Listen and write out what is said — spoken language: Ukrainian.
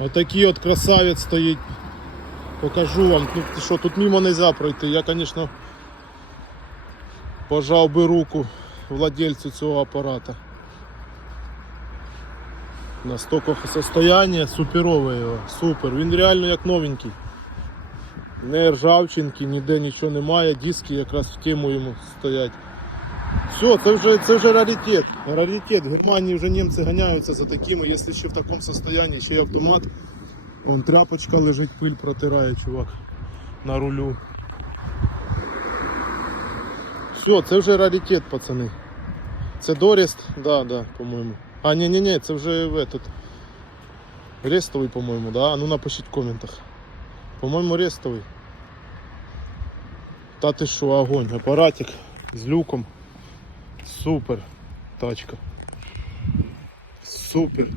Отакий от красавець стоїть. Покажу вам. Ну, що, тут мимо не можна пройти. Я, звісно, пожав би руку владельцю цього апарата. Настолько состояние суперове його. Супер. Він реально як новенький. Не ржавчинки, ніде нічого немає, диски якраз в тему йому стоять. Все, це вже, це вже раритет. Раритет. В Германії вже німці ганяються за такими, якщо ще в такому состоянии, ще й автомат. Вон тряпочка лежить, пиль протирає, чувак, на рулю. Все, це вже раритет, пацани. Це Дорест, да, да, по-моєму. А, ні, ні, ні, це вже в этот. Рестовий, по-моєму, да? Ну напишіть в коментах. По-моєму, рестовий. Та ти що, огонь, апаратик з люком. Супер тачка. Супер.